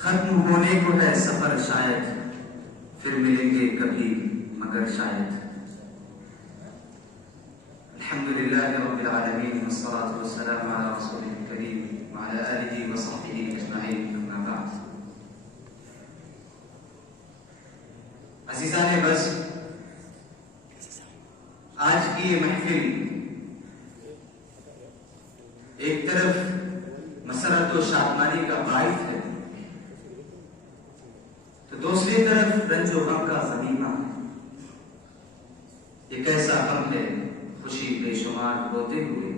ختم ہونے کو ہے سفر شاید، پھر ملیں گے کبھی مگر شاید۔ الحمدللہ رب العالمین والصلاة والسلام علی رسولہ الکریم وعلی آلہ وصحبہ اجمعین، اما بعد۔ عزیزان بس، آج کی یہ محفل ایک طرف مسرت و شادمانی کا باعث ہے تو دوسری طرف رنج و غم کا ضمیمہ ہے۔ یہ کیسا غم ہے خوشی بے شمار ہوتے ہوئے،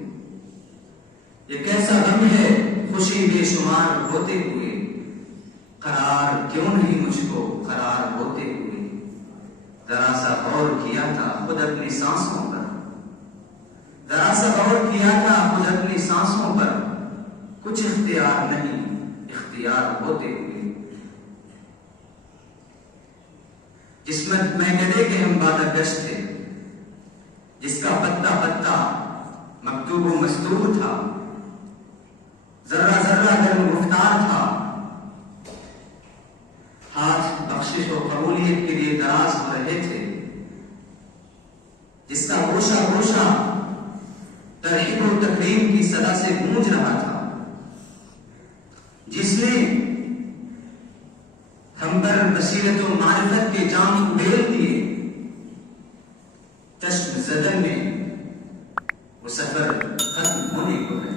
یہ کیسا غم ہے خوشی بے شمار ہوتے ہوئے، قرار کیوں نہیں مجھ کو قرار ہوتے ہوئے۔ ذرا سا غور کیا تھا خود اپنی سانسوں پر، ذرا سا غور کیا تھا خود اپنی سانسوں پر، کچھ اختیار نہیں اختیار ہوتے ہوئے۔ جسمت میں گدے کے ہم بادہ گشت تھے، جس کا پتا پتا مکتوب و مستور تھا، ذرہ ذرہ گرم گفتار تھا، ہاتھ بخشش و قبولیت کے لیے دراز ہو رہے تھے، جس کا گوشہ گوشہ ترحیب و تکریم کی صدا سے گونج رہا تھا، جس نے ہم پر بصیرت و معرفت کے جام ڈھیل دیے، چشم زدن میں وہ سفر ختم ہونے کو ہے۔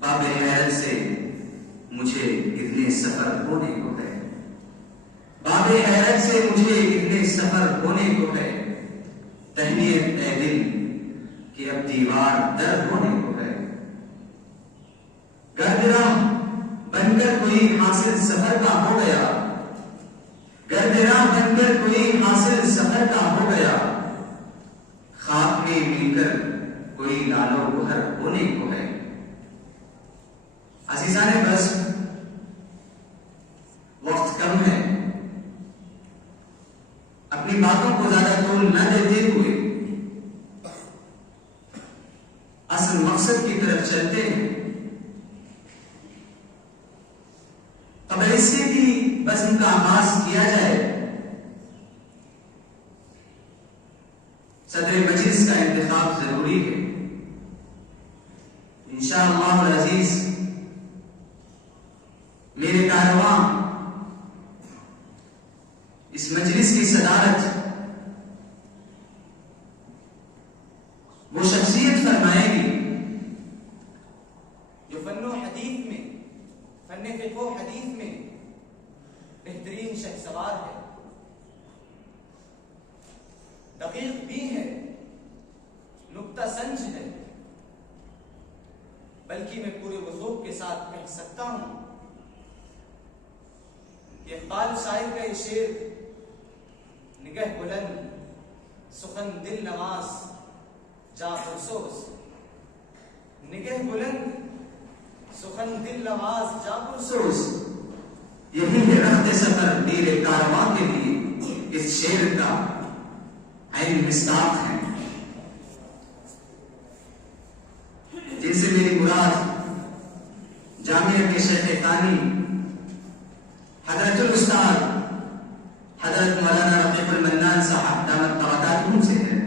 باب حیرت سے مجھے اتنے سفر ہونے کو ہے، باب حیرت سے مجھے اتنے سفر ہونے کو ہے، تہنیت اے دل کہ اب دیوار در ہونے کو ہے۔ گرد راہ بن کر کوئی حاصل سفر کا ہو گیا، گرد راہ بن کر کوئی حاصل سفر کا ہو گیا، خاک میں مل کر کوئی لال و گہر ہونے کو ہے۔ عزیزان بس، وقت کم ہے، اپنی باتوں کو زیادہ طول نہ دیتے ہوئے اصل مقصد کی طرف چلتے ہیں۔ قبل اس سے بھی بزم کا آغاز کیا جائے، صدر مجلس کا انتخاب ضروری ہے۔ انشاءاللہ العزیز میرے کارواں اس مجلس کی صدارت وہ شخصیت فرمائے گی جو فن و حدیث میں، فن فقہ و حدیث میں بہترین شخصوار ہے، دقیق بھی ہے، نکتہ سنج ہے، بلکہ میں پورے وضوح کے ساتھ کہہ سکتا ہوں کہ اقبال شاعر کا یہ شعر، نگہ بلند سخن دل نواز جا پرسوز، نگہ بلند سخن دل نواز جا پرسوز، یہی ہے رخت سفر میرے کارواں کے لیے اس شعر کا عین مصداق ہے، جن سے میری مراد جامعہ کے شیخ ثانی حضرت الاستاذ حضرت مولانا رفیق المنان صاحب دامت برکاتہم سے ہے۔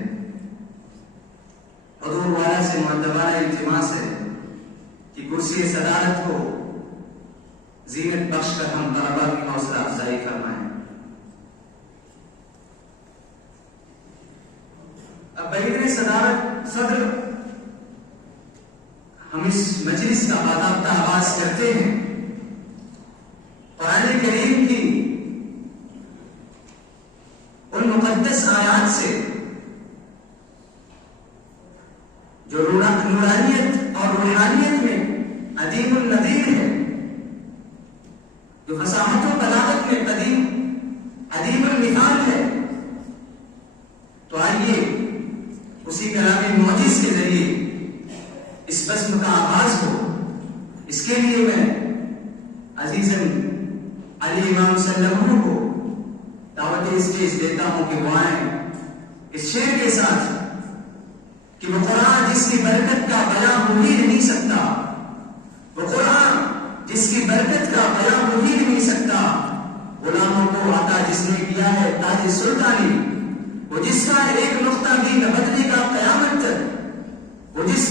حضور والا سے معدبانہ التماس ہے کہ کرسی صدارت کو زینت بخش کر ہم طلباء کی حوصلہ افزائی فرمائیں۔ اب بہترین صدارت صدر ہم اس مجلس کا باضابطہ آغاز کرتے ہیں قرآن کریم کی ان مقدس آیات سے جو نورانیت اور روحانیت میں عدیم النظیر ہے، جو فصاحت و بلاغت میں عدیم المثال ہے۔ تو آئیے اسی کلام معجز کے ذریعے اس بزم کا آغاز ہو۔ اس کے لیے میں عزیزاً علی امام صلی اللہ علیہ وسلم کو دعوت اسٹیج دیتا ہوں کہ وہ آئیں اس شعر کے ساتھ کہ وہ قرآن جس کی برکت کا بیان ہو ہی نہیں سکتا، وہ قرآن جس کی برکت کا بیان ہو ہی نہیں سکتا، غلاموں کو عطا جس نے کیا ہے تاج سلطانی، وہ جس کا ایک نقطہ بھی نہ بدلے گا قیامت تک، وہ جس